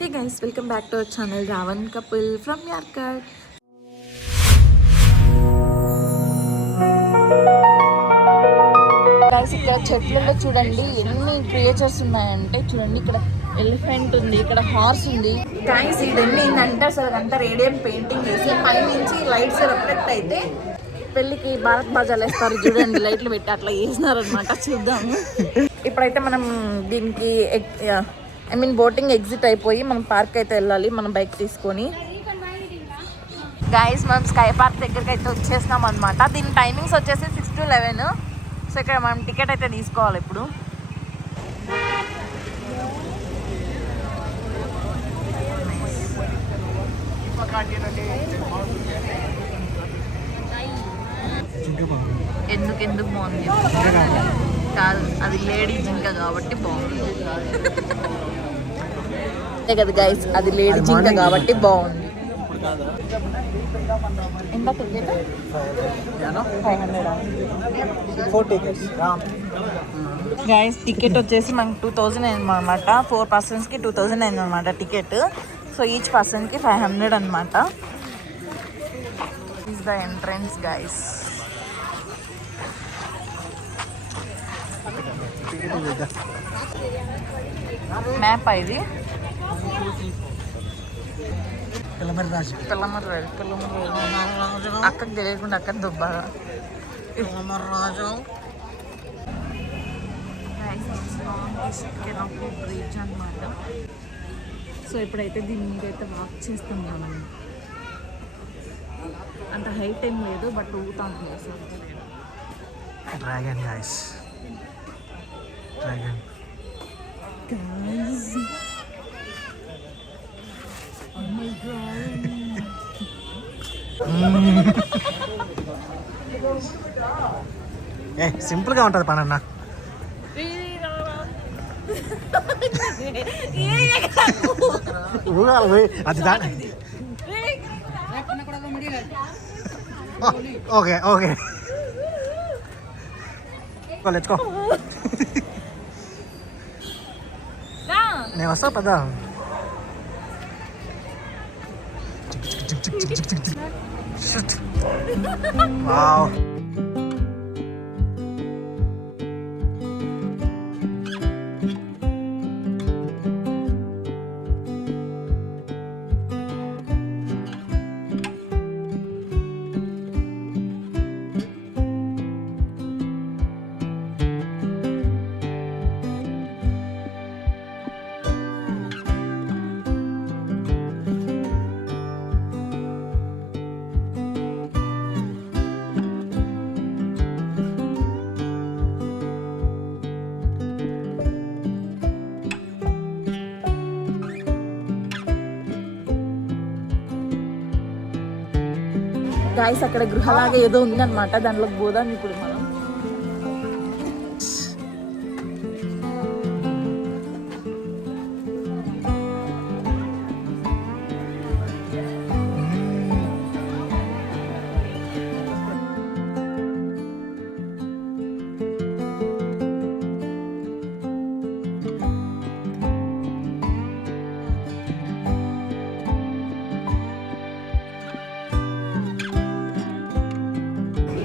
Hey guys, welcome back to our channel Ravan Couple from Yarkad. Guys, ఇక్కడ చెట్లలో చూడండి ఎన్ని క్రియేచర్స్ ఉన్నాయంటే చూడండి. ఇక్కడ ఎలిఫెంట్ ఉంది, ఇక్కడ హార్స్ ఉంది. గైస్ ఇవన్నీ ఏంటంటే అసలు అంతా రేడియం పెయింటింగ్ వేసి పైనుంచి లైట్స్ రిఫ్లెక్ట్ అయితే పెళ్ళికి భారత్ బాజాలు వేస్తారు చూడండి. లైట్లు పెట్టి అట్లా వేసినారనమాట. చూద్దాము. ఇప్పుడైతే మనం దీనికి బోటింగ్ ఎగ్జిట్ అయిపోయి మనం పార్క్ అయితే వెళ్ళాలి, మనం బైక్ తీసుకొని. గైస్ మనం స్కై పార్క్ దగ్గరికి అయితే వచ్చేసినాం అనమాట. దీని టైమింగ్స్ వచ్చేసి 6 to 11. సో ఇక్కడ మనం టికెట్ అయితే తీసుకోవాలి ఇప్పుడు. ఎందుకు బాగుంది కాదు, అది లేడీ జింక కాబట్టి బాగుంది కదా గైస్, అది లేడీ జింక కాబట్టి బాగుంది. ఎంత టికెట్? 500 గైస్. టికెట్ వచ్చేసి మనకి 2000 అయింది అనమాట. 4 personsకి 2000 అయింది అనమాట టికెట్. సో ఈచ్ పర్సన్కి 500 అనమాట. Is the entrance guys. Map ఇది అక్కడికి తెలియకుండా అక్కడ దుబ్బాగా బ్రిడ్జ్ అనమాట. సో ఇప్పుడైతే దీని మీద అయితే వాక్ చేస్తున్నాను. అంత హైట్ ఏం లేదు, బట్ ఊగుతాం. Dragon guys, dragon. సింపుల్ గా ఉంటది పనన్న. అది ఓకే ఓకే లెట్స్ గో. నేను వస్తా పదా. Wow. గాయస్ అక్కడ గృహలాగా ఏదో ఉందన్నమాట, దాంట్లోకి పోదాం ఇప్పుడు మనం.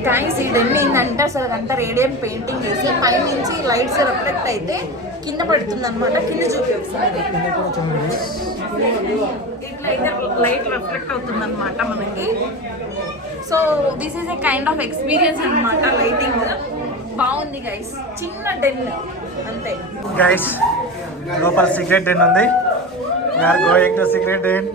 గైస్ ఇవన్నీ ఏంటంటే అసలు అంతా రేడియం పెయింటింగ్ వేసి పైనుంచి లైట్స్ రిఫ్లెక్ట్ అయితే కింద పడుతుంది అనమాట. కింద చూపి ఒకసారి. ఇట్లా అయితే లైట్ రిఫ్లెక్ట్ అవుతుంది అనమాట మనకి. So this is a kind of experience అనమాట. లైటింగ్ బాగుంది గైస్. చిన్న డెన్ అంతే గైస్. లోపల సీక్రెట్ డెన్ ఉంది. We're going to secret den.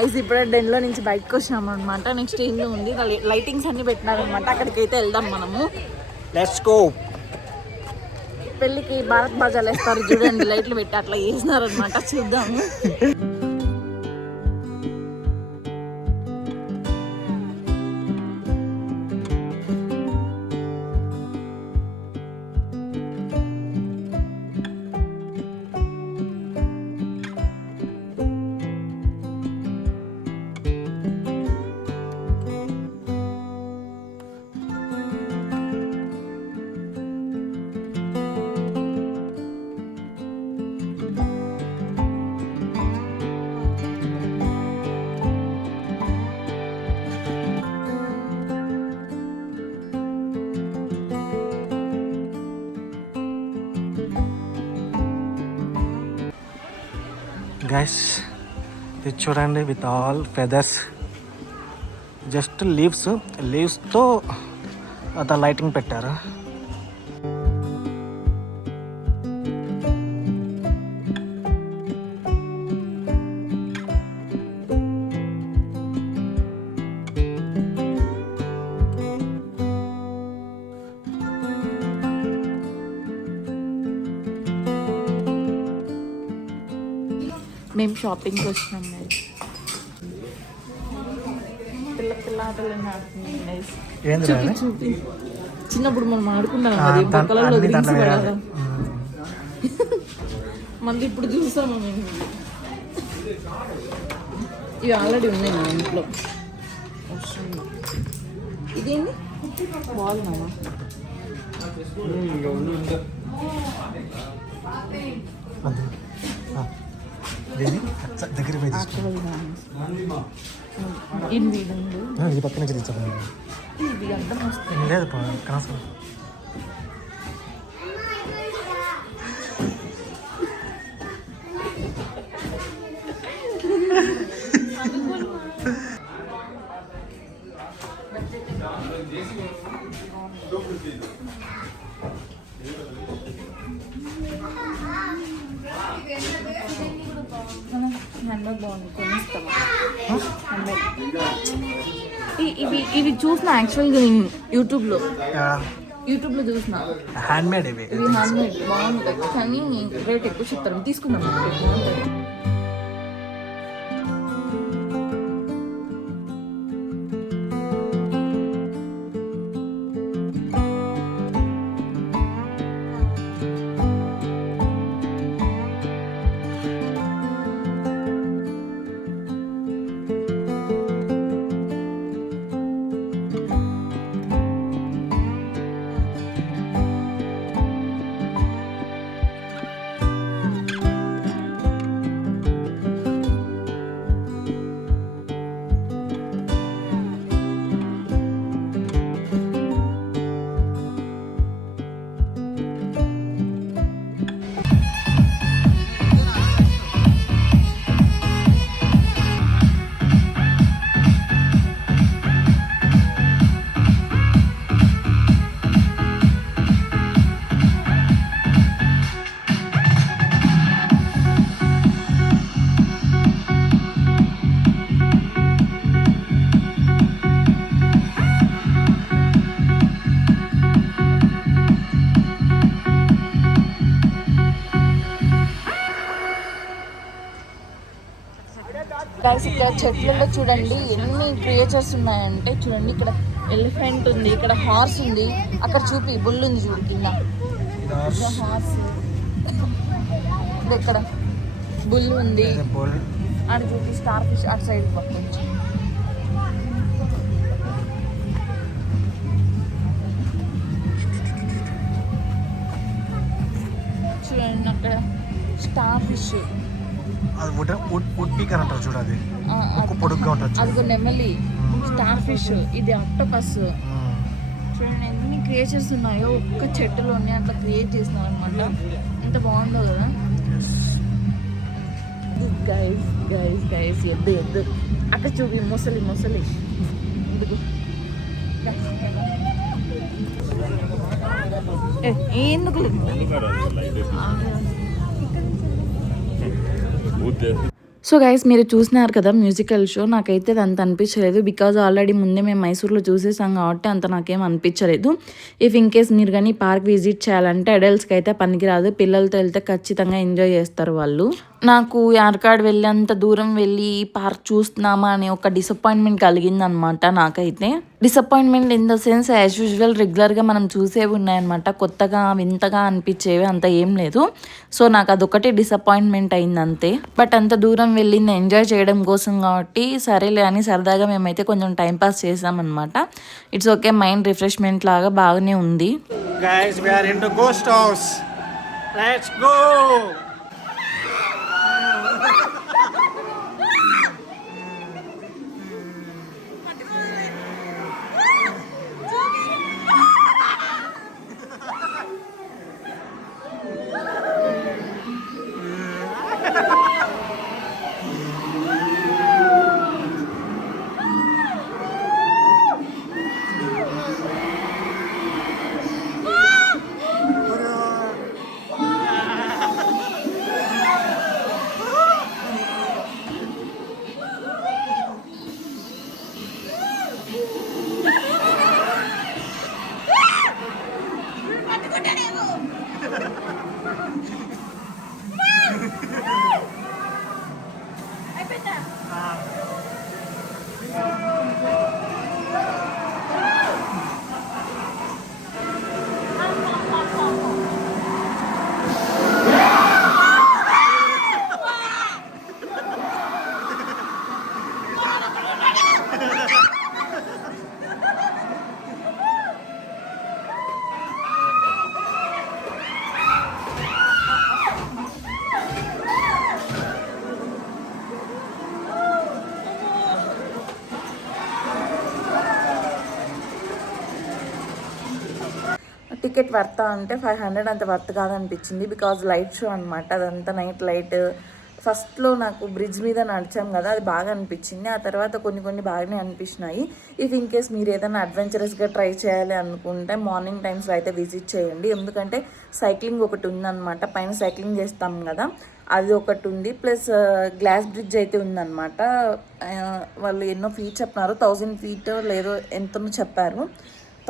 Guys ఇప్పుడే డెన్లో నుంచి బయటకు వచ్చినాం అనమాట. నెక్స్ట్ ఏం ఉంది, లైటింగ్స్ అన్ని పెట్టినారనమాట. అక్కడికైతే వెళ్దాం మనము. Let's go. పెళ్ళికి భారత్ బాజాలు వేస్తారు చూడండి, లైట్లు పెట్టి అట్లా వేసినారనమాట. చూద్దాము. గైస్ ఇది చూడండి, విత్ ఆల్ ఫెదర్స్, జస్ట్ లీవ్స్తో అద లైటింగ్ పెట్టారు. మేము షాపింగ్కి వచ్చినాం గైస్. పిల్ల ఆటలు ఆడుతున్నాం గైస్. చూపి చిన్నప్పుడు మనం ఆడుకున్నాం అది బొక్కలలో డ్రింక్స్ పడాలి. మళ్ళీ ఇప్పుడు చూస్తాము మేము. ఇవి ఆల్రెడీ ఉన్నాయి మా ఇంట్లో. ఇదేంటి బాగున్నావా? దగ్గర పోయి ఇది పక్కన లేదు కనసం. హ్యాండ్బ్యాగ్ బాగుంది, కొనిస్తామా? ఇవి చూసిన యాక్చువల్గా నేను యూట్యూబ్లో చూసిన. హ్యాండ్మేడ్ ఇవి హ్యాండ్మేడ్ బాగుంటాయి కానీ రేట్ ఎక్కువ చెప్తారు. తీసుకుందాం. గైస్ ఇక్కడ చెట్లలో చూడండి ఎన్ని క్రియేచర్స్ ఉన్నాయంటే. చూడండి ఇక్కడ ఎలిఫెంట్ ఉంది, ఇక్కడ హార్స్ ఉంది, అక్కడ చూపి బుల్ ఉంది చూడు కింద హార్స్. ఇక్కడ బుల్ ఉంది, అటు చూపి స్టార్ ఫిష్ అటు సైడ్ పక్కన. చూడండి అక్కడ స్టార్ ఫిష్, అది వుడ్ పీకర్ అంటారు చూడు, అది పొడుగ్గా ఉంటుంది. అది నెమలి, స్టార్ ఫిష్, ఇది ఆక్టోపస్. చూడండి ఎన్ని క్రియేచర్స్ ఉన్నాయో ఒక్క చెట్టులోనే అట్లా క్రియేట్ చేసినారు అనమాట. ఎంత బాగుందో కదా గైస్. గైస్ గైస్ ఎద్దు అక్కడ చూపి మొసలి ఎందుకు ఎందుకు సో గైస్ మీరు చూసినారు కదా మ్యూజికల్ షో, నాకైతే అది అంత అనిపించలేదు. బికాజ్ ఆల్రెడీ ముందే మేము మైసూర్లో చూసేసాం కాబట్టి అంత నాకేం అనిపించలేదు. ఇఫ్ ఇన్ కేస్ మీరు కానీ పార్క్ విజిట్ చేయాలంటే అడల్ట్స్కి అయితే పనికిరాదు, పిల్లలతో వెళ్తే ఖచ్చితంగా ఎంజాయ్ చేస్తారు వాళ్ళు. నాకు యార్కాడ్ వెళ్ళి అంత దూరం వెళ్ళి పార్క్ చూస్తున్నామా అనే ఒక డిసప్పాయింట్మెంట్ కలిగింది అనమాట. నాకైతే disappointment in the sense as usual రెగ్యులర్గా మనం చూసేవి ఉన్నాయన్నమాట, కొత్తగా వింతగా అనిపించేవి అంత ఏం లేదు. సో నాకు అదొకటి డిసప్పాయింట్మెంట్ అయింది అంతే. బట్ అంత దూరం వెళ్ళింది ఎంజాయ్ చేయడం కోసం కాబట్టి సరేలే అని సరదాగా మేమైతే కొంచెం టైంపాస్ చేసామన్నమాట. ఇట్స్ ఓకే, మైండ్ రిఫ్రెష్మెంట్ లాగా బాగానే ఉంది. Guys, we are into ghost house. Let's go. Ticket worth అంటే 500 అంత వర్త్ కాదనిపించింది. బికాజ్ లైట్ షో అనమాట, అదంతా నైట్ లైట్. ఫస్ట్లో నాకు బ్రిడ్జ్ మీద నడిచాం కదా, అది బాగా అనిపించింది. ఆ తర్వాత కొన్ని బాగానే అనిపించినాయి. ఇఫ్ ఇన్ కేస్ మీరు ఏదైనా అడ్వెంచరస్గా ట్రై చేయాలి అనుకుంటే మార్నింగ్ టైమ్స్లో అయితే విజిట్ చేయండి. ఎందుకంటే సైక్లింగ్ ఒకటి ఉందన్నమాట, పైన సైక్లింగ్ చేస్తాం కదా అది ఒకటి ఉంది. ప్లస్ గ్లాస్ బ్రిడ్జ్ అయితే ఉందన్నమాట. వాళ్ళు ఎన్నో ఫీట్ చెప్పినారు, 1000 feet లేదో ఎంతనో చెప్పారు.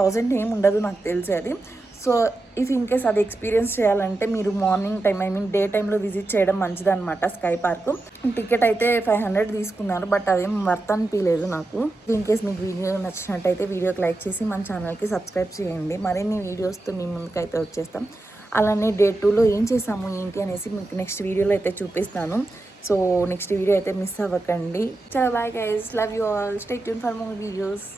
1000 ఏమి ఉండదు నాకు తెలిసి అది. సో ఇఫ్ ఇన్ కేస్ అది ఎక్స్పీరియన్స్ చేయాలంటే మీరు మార్నింగ్ టైం డే టైంలో విజిట్ చేయడం మంచిదన్నమాట. స్కై పార్క్ టికెట్ అయితే 500 తీసుకున్నారు, బట్ అదేం వర్త్ అనిపించలేదు నాకు. ఇన్ కేస్ మీకు వీడియో నచ్చినట్టయితే వీడియోకి లైక్ చేసి మన ఛానల్కి సబ్స్క్రైబ్ చేయండి. మరిన్ని వీడియోస్తో మీ ముందుకైతే వచ్చేస్తాం. అలానే డే 2లో ఏం చేసాము ఏంటి అనేసి మీకు నెక్స్ట్ వీడియోలో అయితే చూపిస్తాను. సో నెక్స్ట్ వీడియో అయితే మిస్ అవ్వకండి. చాలా bye guys, love you all, stay tuned for more videos.